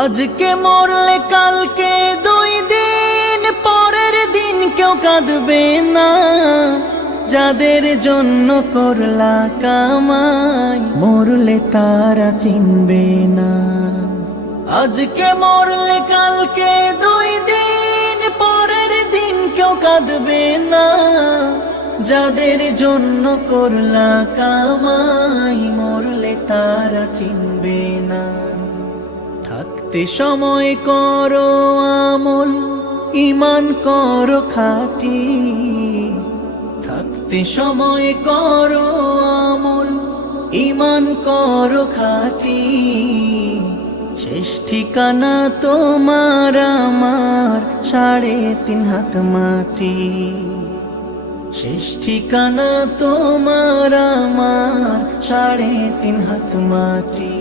আজকে মরলে কালকে 2 দিন পরের দিন কেউ কাঁদবে না। যাদের জন্য করলা কামাই মরলে তারা চিনবে না। আজকে মরলে কালকে 2 দিন পরের দিন কেউ কাঁদবে না। যাদের জন্য করলা কামাই মরলে তারা চিনবে না। থাকতে সময় করো আমল, ঈমান করো খাঁটি। থাকতে সময় করো আমল, ঈমান করো খাঁটি। শেষ ঠিকানা তোমার আমার 3.5 হাত মাটি। শেষ ঠিকানা তোমার আমার 3.5 হাত মাটি।